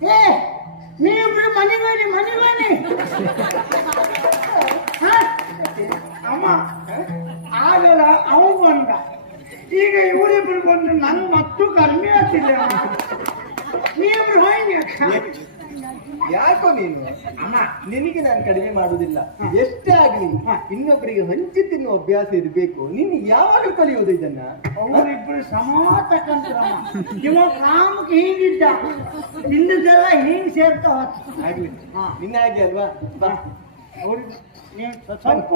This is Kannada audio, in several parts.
ಏ ಬನ್ನಿ ಮನೆಗೆ ಬನ್ನಿ. ಅಮ್ಮ ಆಗಲ್ಲ ಅವ ಬಂದ. ಈಗ ಇವರಿಬ್ರು ಬಂದು ನನ್ ಮತ್ತು ಕಡಿಮೆ ಆಗ್ತಿಲ್ಲ ನೀವಿಬ್ರು ಹೋಗಿ ಯಾಕೋ ನೀನು? ಅಮ್ಮ ನಿನಗೆ ನಾನು ಕಡಿಮೆ ಮಾಡುವುದಿಲ್ಲ. ಎಷ್ಟೇ ಆಗ್ಲಿ ಇನ್ನೊಬ್ಬರಿಗೆ ಹಂಚಿ ತಿನ್ನುವ ಅಭ್ಯಾಸ ಇರಬೇಕು. ನೀನು ಯಾವಾಗ ಕಲಿಯೋದು ಇದನ್ನ? ಅವರಿಬ್ರು ನಿಮ್ಮ ಹೀಗಿದ್ದ. ನಿನ್ನದೆಲ್ಲ ಹೀಗೆ ಸೇರ್ತಾ ಆಗ್ಲಿ. ನಿನ್ನ ಹಾಗೆ ಅಲ್ವಾ? ಬಾ. ಅವ್ರಿಗೆ ನೀನ್ ಸ್ವಲ್ಪ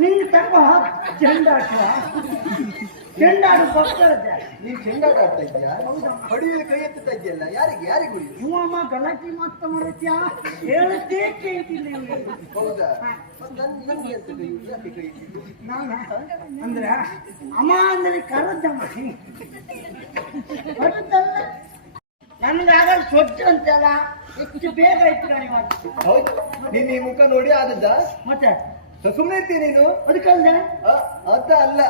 ನಿಂಗೆ ತಕ್ಕ ಚೆಂಡಾಡುವ ಚೆಂಡಾಡು ಬರ್ತಾರದ್ಯಾ ನೀನ್ ಚೆಂಡಾಟ ಆಡ್ತಾ ಇದ್ಯಾ ಹೊಡಿಯಲ್ಲಿ ಕೈ ಎತ್ತುತ್ತಾ ಇದೆಯಲ್ಲ ಯಾರಿಗೆ ಯಾರಿಗೆ ನೀವು ಅಮ್ಮ ಗಲಾಟೆ ಮಾತ ಮಾಡತ್ಯಾ ಹೇಳುತ್ತೇ ಕೇಳ್ತಿಲ್ಲ. ಹೌದಾ? ನನ್ಗೆ ಯಾಕೆ ಕೈ ಎತ್ತಿದ್ದು? ನಾನ? ಅಂದ್ರ ಅಮ್ಮ ಅಂದ್ರೆ ಕರದ್ದಮ್ಮ ಕರದ್ದಲ್ಲ ನನ್ಗಾಗ ಸ್ವಚ್ಛ ಅಂತಲ್ಲ. ಎಷ್ಟು ಬೇಗ ಇತ್ತು ನನಗೆ. ಹೌದು. ನೀನ್ ಈ ಮುಖ ನೋಡಿ ಆದದ್ದ? ಮತ್ತೆ? ಸುಮ್ಮನೆ ಇರ್ತೀನಿ ನೀನು ಅದಕ್ಕಲ್ಲ ಅದ ಅಲ್ಲ.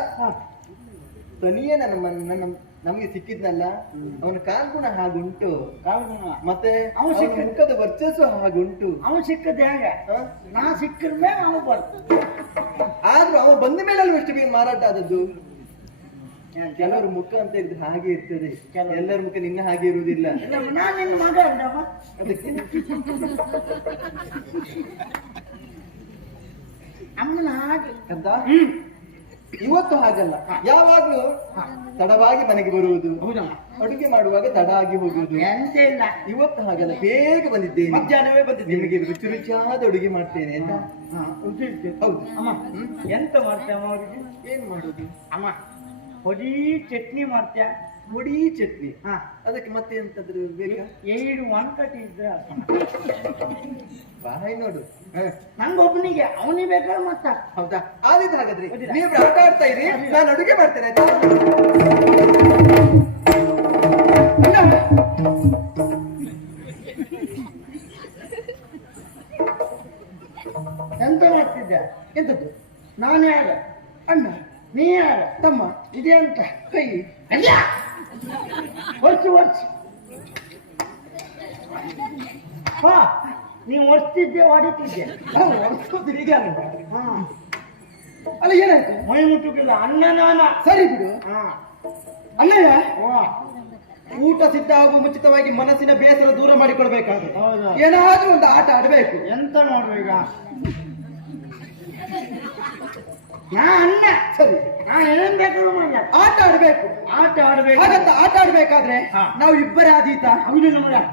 ತನಿಯೇ ನನ್ನ ನಮ್ಗೆ ಸಿಕ್ಕಿದ್ನಲ್ಲ ಅವನ ಕಾಲ್ಗುಣ ಹಾಗುಂಟು. ಮತ್ತೆ ಅವ ಸಿಕ್ಕದ ವರ್ಚಸ್ಸು ಹಾಗುಂಟು. ಅವ ಸಿಕ್ಕದ ಹೇಗೆ? ನಾ ಸಿಕ್ಕಿದ ಮೇಲೆ ಅವ ಬರ್ತ ಆದ್ರೂ ಅವ ಬಂದ ಮೇಲೆ ಅಲ್ವ ಎಷ್ಟು ಬೇಗ ಮಾರಾಟ ಆದದ್ದು? ಕೆಲವರು ಮುಖ ಅಂತ ಇದ್ರೆ ಹಾಗೆ ಇರ್ತದೆ. ಎಲ್ಲರ ಮುಖ ನಿನ್ನ ಹಾಗೆ ಇರುವುದಿಲ್ಲ. ನಾನು ನಿನ್ನ ಮಗ ಅದಕ್ಕೆ. ಅಮ್ಮನ ಹಾಗೆ. ಅಂತ ಇವತ್ತು ಹಾಗಲ್ಲ. ಯಾವಾಗ್ಲೂ ತಡವಾಗಿ ಮನೆಗೆ ಬರುವುದು ಅಡುಗೆ ಮಾಡುವಾಗ ತಡ ಆಗಿ ಹೋಗುವುದು. ಎಂತ ಇಲ್ಲ. ಇವತ್ತು ಹಾಗಲ್ಲ. ಬೇಗ ಬಂದಿದ್ದೇನೆ. ಮಧ್ಯಾಹ್ನವೇ ಬಂದಿದ್ದೆ ನಿಮಗೆ ರುಚಿ ರುಚಿಯಾದ ಅಡುಗೆ ಮಾಡ್ತೇನೆ ಅಂತ ಹೌದು. ಅಮ್ಮ. ಎಂತ ಮಾಡ್ತೇವೆ ಅವರಿಗೆ? ಏನ್ ಮಾಡುದು ಅಮ್ಮ. ಹೊಡಿ ಚಟ್ನಿ ಮಾಡ್ತ್ಯಾ? ಹುಡಿ ಚಟ್ನಿ. ಹಾ ಅದಕ್ಕೆ ಮತ್ತೆ ಎಂತಾದ್ರು ಬೇಕಾ? ಏಳು ಒಂದ್ಕಟಿ ಇದ್ರೆ ಬಾಯ್ ನೋಡು. ನಂಗೊಬ್ಬನಿಗೆ ಅವನಿಗೆ ಬೇಕಾದ್ರೆ ಮತ್ತ. ಹೌದಾ? ಆದಿತ್ತು ಹಾಗಾದ್ರೆ. ನೀವು ಆಟ ಆಡ್ತಾ ಇರಿ. ನಾನು ಅಡುಗೆ ಮಾಡ್ತೇನೆ ಆಯ್ತಾ? ಹಾ ನೀವು ಒರ್ಸ್ತಿದ್ದೆ ಹೊಡಿತಿದ್ದೆ ಹೌದು, ಈಗ ಹಾ. ಅಲ್ಲ ಏನಾಯ್ತು ಮೈ ಮುಟ್ಟುಕಿಲ್ಲ ಅನ್ನ ನಾನ. ಸರಿ ಬಿಡು. ಹಾ. ಅಲ್ಲಯ್ಯ ಓ ಊಟ ಸಿದ್ಧ ಹಾಗೂ ಮುಂಚಿತವಾಗಿ ಮನಸ್ಸಿನ ಬೇಸರ ದೂರ ಮಾಡಿಕೊಳ್ಬೇಕಾದ್ರೆ ಹೌದು. ಏನಾದ್ರೂ ಒಂದು ಆಟ ಆಡಬೇಕು. ಎಂತ ಮಾಡುವ ಈಗ? ನಾ ಅಣ್ಣ? ಸರಿ. ಬೇಕಾದ್ರೂ ಆಟ ಆಡಬೇಕು. ಆಟ ಆಡ್ಬೇಕು. ಹಾಗಂತ ಆಟ ಆಡ್ಬೇಕಾದ್ರೆ ಹಾ. ನಾವು ಇಬ್ಬರ ಆದೀತ. ಹೌದು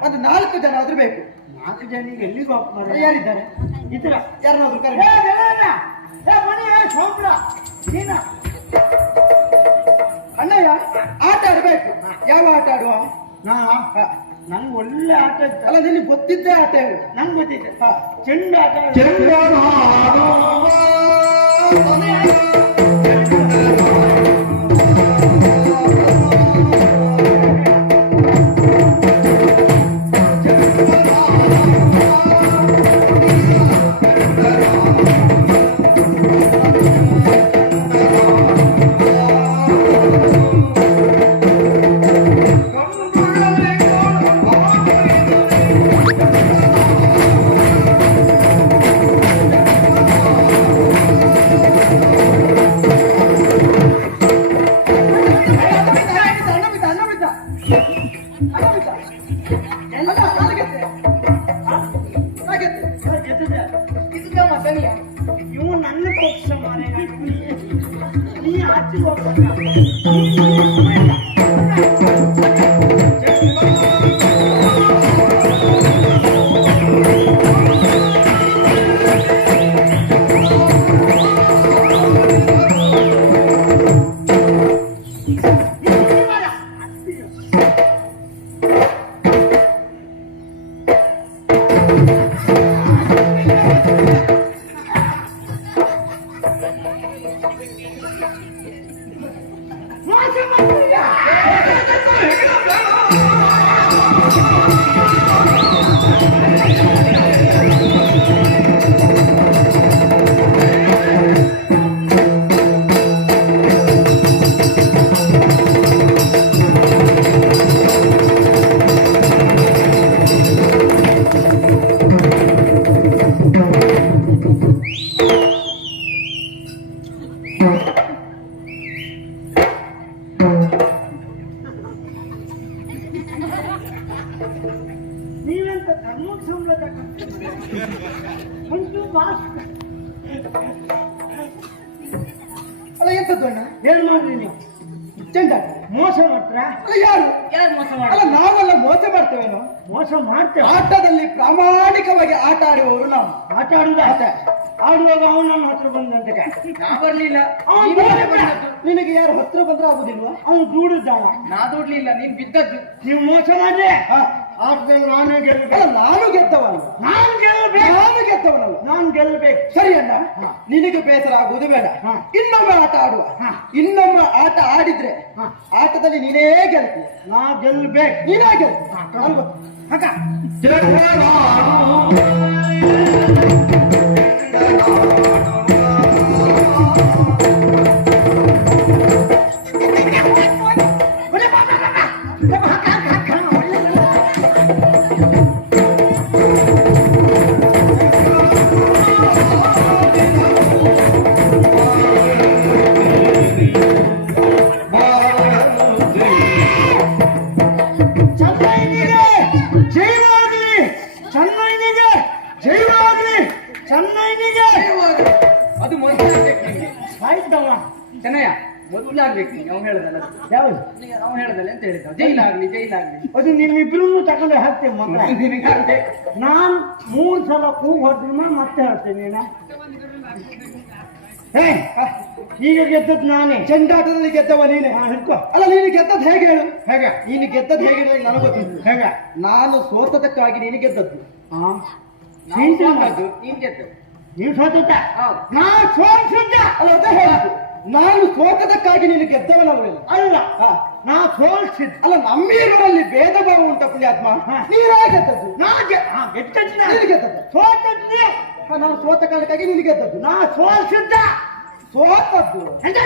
ಒಂದು ನಾಲ್ಕು ಜನ ಆದ್ರೂ ಬೇಕು. ನಾಲ್ಕು ಜನಿಗೆ ಎಲ್ಲಿಗೆ ಹೋಗ್ತಾರೆ ಯಾರಿದ್ದಾರೆ? ಇತರ ಯಾರನ್ನಾದ್ರೂ ಕರೆ. ಶೋಭ್ರ. ನೀನ. ಅಣ್ಣಯ್ಯ ಆಟ ಆಡ್ಬೇಕು. ಯಾವ ಆಟ ಆಡುವ? ನಾ? ನಂಗೆ ಒಳ್ಳೆ ಆಟ ಇತ್ತು. ಅಲ್ಲ ನಿನಗೆ ಗೊತ್ತಿದ್ದೇ ಆಟ ಹೇಳು. ನಂಗೆ ಗೊತ್ತಿದೆ ಚೆಂಡ ಆಟ ಅಣ್ಣ ನೀ ಆಚೆ ನೀವು ಮೋಸ ಮಾಡ್ತೀರಾ? ಅಲ್ಲ ಯಾರು? ಯಾರು ಮೋಸ ಅಲ್ಲ ನಾವೆಲ್ಲ ಮೋಸ ಮಾಡ್ತೇವೇನೋ? ಮೋಸ ಮಾಡ್ತೇವೆ. ಆಟದಲ್ಲಿ ಪ್ರಾಮಾಣಿಕವಾಗಿ ಆಟ ಆಡುವವರು ನಾವು. ಆಟ ಆಡುವುದು ಆಟ. ಆಡುವಾಗ ಅವನು ನನ್ನ ಹತ್ರ ಬಂದಂತೆ ನಾ ಬರ್ಲಿಲ್ಲ. ನಿನಗೆ ಯಾರು ಹತ್ರ ಬಂದ್ರೆ ಆಗುದಿಲ್ವಾ? ಅವನು ದೂಡಿದ್ದಾವ. ನಾ ದೂಡ್ಲಿಲ್ಲ ನೀನ್ ಬಿದ್ದದ್ದು. ನೀವು ಮೋಸ ಮಾಡ್ರಿ. ಹಾ. ಆಟದಲ್ಲಿ ನಾನೇ ಗೆಲ್ಬೇಕು ನಾನು ಗೆದ್ದವನು ನಾನು ಗೆಲ್ಲಬೇಕು ನಾನು ಗೆದ್ದವನಲ್ಲ. ನಾನು ಗೆಲ್ಲಬೇಕು ಸರಿ ಅಣ್ಣ ನಿನಗೆ ಬೇಸರ ಆಗುವುದು ಬೇಡ. ಹಾ. ಇನ್ನೊಮ್ಮೆ ಆಟ ಆಡುವ. ಇನ್ನೊಮ್ಮೆ ಆಟ ಆಡಿದ್ರೆ. ಆಟದಲ್ಲಿ ನೀನೇ ಗೆಲ್ತಿ. ನಾ ಗೆಲ್ಲಬೇಕು ನೀನೇ ಗೆಲ್ತಿ. ಅಕ್ಕ ಯಾವುದು? ಅವ್ನು ಹೇಳದಲ್ಲ ಅಂತ ಹೇಳಿದ್ದ? ಜೈಲಾಗ್ಲಿ ಜೈಲಾಗ್ಲಿ ಅದು ನಿಮ್ಮಿಬ್ರು ತಗೊಂಡು ಹಾಕ್ತೇವೆ ಮಕ್ಕಳ ನಿನಗಾಗ್ಬೇಕು ನಾನ್ ಮೂರ್ ಸಲ ಕೂಗ್ ಹೊಡೆದ್ರೆ ಮತ್ತೆ ಹೇಳ್ತೇನೆ ನೀನ. ಹೇ ಈಗ ಗೆದ್ದದ್ ನಾನೇ. ಚೆಂಡಾಟದಲ್ಲಿ ಗೆದ್ದವ ನೀನೆ. ಹಿಡ್ಕೊ. ಅಲ್ಲ ನೀನು ಗೆದ್ದದ್ದು ಹೇಗೆ ಹೇಳು? ಹೇಗೆ? ನೀನು ಗೆದ್ದದ್ದು ಹೇಗೆ ಹೇಳಿ ನನಗೆ ಗೊತ್ತಿಲ್ಲ. ಹೇಗೆ? ನಾನು ಸೋತದಕ್ಕಾಗಿ ನೀನು ಗೆದ್ದದ್ದು. ಹಾ. ನೀನು ಗೆದ್ದದ್ದು. ನೀನು ಹೌದು. ನಾ ಸೋಲ್ಸಿದ್ದ ಅಲ್ಲ ಅಂತ ಹೇಳಿದ್ದು ನಾನು ಸೋತದಕ್ಕಾಗಿ ನೀನು ಗೆದ್ದವನಲ್ವೇನು ಅಲ್ಲ. ನಾ ಸೋಲ್ಸಿದ್. ಅಲ್ಲ ನಮ್ಮೀರುವಲ್ಲಿ ಭೇದ ಭಾವ ಉಂಟ ಪುಣ್ಯಾತ್ಮ. ನೀನೇ ಗೆದ್ದದ್ದು ನಾ ಗೆದ್ದದ್ದು ನಾ. ನೀನು ಗೆದ್ದದ್ದು ಸೋತದ್ನಿ ಹಾ, ನಾನು ಸೋತ ಕಾರಣಕ್ಕಾಗಿ ನೀನು ಗೆದ್ದದ್ದು ನಾ ಸೋಲ್ಸಿದ್ದ. ಸೋತದ್ದು. ಎಂತ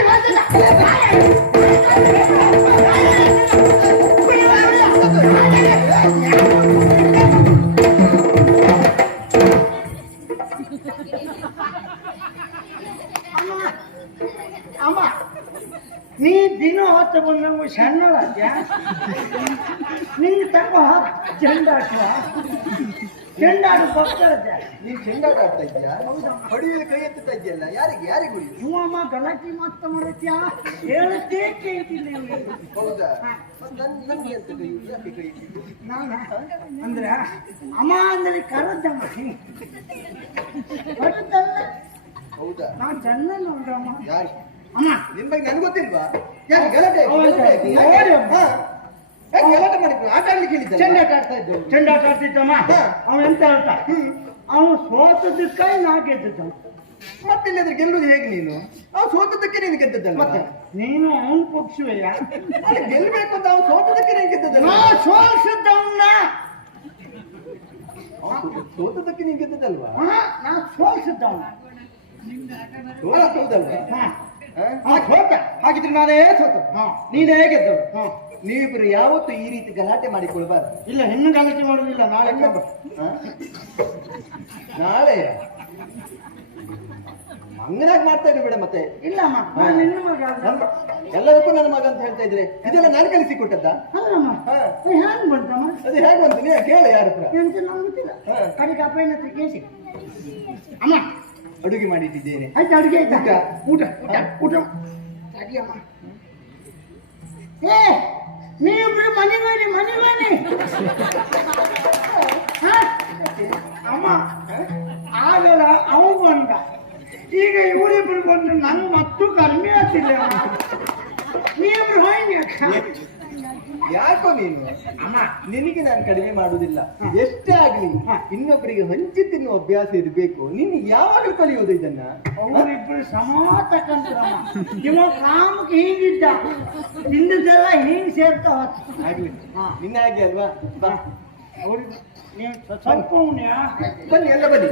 ನೀ ದಿನ ಹೊತ್ತು ಬಂದಂಗ ಸಣ್ಣದಾದ್ಯಾ ನಿಂಗೆ ತಕ್ಕ ಹತ್ತು ಚೆಂಡಾಡುವ ಚೆಂಡಾಡು ಬರ್ತಾರದ್ಯಾ ನೀನ್ ಚೆಂಡಾಟ ಆಡ್ತಾ ಇದ್ಯಾ ಹೊಡಿಯಲ್ಲಿ ಕೈ ಎತ್ತುತ್ತಾ ಇದೆಯಲ್ಲ ಯಾರಿಗೆ? ಯಾರಿಗೆ ನೀವು ಅಮ್ಮ ಗಲಾಟಿ ಮಾತ್ರ ಮಾಡತ್ಯ? ಹೇಳತ್ತೇ ಕೇಳ್ತಿಲ್ಲ ಹೌದಾ? ನನ್ಗೆ ಅಂತ ಯಾಕೆ ಕೈ? ನಾನ? ಅಂದ್ರೆ ಅಮ್ಮ ಅಂದ್ರೆ ಕರದ್ದ ಹೌದಾ? ನಾನು ಚೆನ್ನ ನೋಡ್ರಮ್ಮ ಯಾರು? ನಿನ್ ಬಗ್ಗೆ ನನ್ಗೆ ಗೊತ್ತಿಲ್ವಾ? ಯಾರು ಗಲಾಟೆ? ಯಾಕೆ? ಯಾಕೆ ಗಲಾಟೆ ಮಾಡಿದ್ರು ಆಟ ಆಡ್ಲಿಕ್ಕೆ ಹೇಳಿದ್ದ ಚೆಂಡಾಟ ಆಡ್ತಾ ಚೆಂಡಾಟ ಆಡ್ತಿದ್ದಮ್ಮ. ಅವ ಎಂತ ಹೇಳ್ತಾ? ಅವನು ಕೈ ನಾ ಗೆದ್ದಿದ್ದ ಮತ್ತೆ ಇಲ್ಲದ್ರೆ ಗೆಲ್ಲುವುದು ಹೇಗೆ ನೀನು? ಅವ್ನು ಸೋತದಕ್ಕೆ ನೀನು ಗೆದ್ದದ್ದಲ್ಲ ಮತ್ತೆ ನೀನು ಅವನ್ ಪಕ್ಷವೇ ಅಲ್ಲ, ಗೆಲ್ಬೇಕು ಅಂತ ಅವ್ನು ಸೋತದಕ್ಕೆ ನೀನು ಗೆದ್ದದ್ದಲ್ಲ ಸೋಲ್ಸಿದ್ದವನ್ನ. ಸೋತದಕ್ಕೆ ನೀನು ಗೆದ್ದದಲ್ವಾ ನಾ ಸೋಲ್ಸಿದ್ದವನ್ನ. ಸೋತ ಹೌದಲ್ವಾ ಹಾ? ಹಾ? ಹಾ, ಸೋತ ಹಾಗಿದ್ರೆ ನಾನೇ ಸೋತ. ಹಾ. ನೀನೇ ಗೆದ್ದವು ಹಾ. ನೀವಿಬ್ರು ಯಾವತ್ತು ಈ ರೀತಿ ಗಲಾಟೆ ಮಾಡಿಕೊಳ್ಬಾರ್ದು ಇಲ್ಲ ಹೆಣ್ಣು ಗಲಾಟೆ ಮಾಡುದಿಲ್ಲ ನಾಳೆ? ನಾಳೆ ಮಂಗನಾಗಿ ಮಾಡ್ತಾ ಇದ್ರು ಬಿಡ ಮತ್ತೆ. ಇಲ್ಲಮ್ಮ ನಾನು ನಿನ್ನ ಮಗ ಅಲ್ಲ. ನಮ್ಮ- ಎಲ್ಲದಕ್ಕೂ ನನ್ನ ಮಗ ಅಂತ ಹೇಳ್ತಾ ಇದ್ರೆ ಇದೆಲ್ಲ ನಾನು ಕಲಿಸಿ ಕೊಟ್ಟದ್ದ ಅಲ್ಲಮ್ಮ ಹಾ. ಹ್ಯಾಂಗ್ ಬಂತಮ್ಮ ಅದು ಹೇಗೆ ಅಂತ ನೀ ಕೇಳ ಯಾರ ಹತ್ರ ಕಡೆಗೆ ಹತ್ರ ಅಮ್ಮ ಅಡುಗೆ ಮಾಡಿಟ್ಟಿದ್ದೇನೆ. ಆಯ್ತು ಅಡುಗೆ? ಆಯ್ತಾ ಊಟ. ಊಟ ಊಟ. ಸರಿಯಮ್ಮ ಏ ನೀವಿಬ್ರು ಮನೆ ಬನ್ನಿ ಮನೆ ಬನ್ನಿ? ಅಮ್ಮ ಆಗಲ್ಲ ಅವ ಬಂದ. ಈಗ ಇವರಿಬ್ರು ಬಂದು ನಂಗೆ ಮತ್ತು ಕಡಿಮೆ ಆಗ್ತಿಲ್ಲ ನೀವಿಬ್ರು ಹೋಗಿ ಯಾಕೋ ನೀನು? ಅಮ್ಮ ನಿನಗೆ ನಾನು ಕಡಿಮೆ ಮಾಡುವುದಿಲ್ಲ. ಎಷ್ಟೇ ಆಗ್ಲಿ. ಇನ್ನೊಬ್ಬರಿಗೆ ಹಂಚಿ ತಿನ್ನುವ ಅಭ್ಯಾಸ ಇರಬೇಕು. ನೀನು ಯಾವಾಗ ಕಲಿಯೋದು ಇದನ್ನ? ಅವರಿಬ್ರು ಸಮಾತಕಂತ್ರಮ್ಮ ನಿಮ್ಮ ರಾಮಕ್ಕೆ ಹೀಗಿದ್ದ. ತಿಂದದೆಲ್ಲ ಹೀಗೆ ಸೇರ್ತಾ ಹೋಗ್ತ ಆಗ್ಲಿ. ನಿನ್ನ ಹಾಗೆ ಅಲ್ವಾ? ಬಾ. ಅವ್ರಿಗೆ ನೀವು ಸ್ವಲ್ಪ ಬನ್ನಿ ಎಲ್ಲ ಬನ್ನಿ.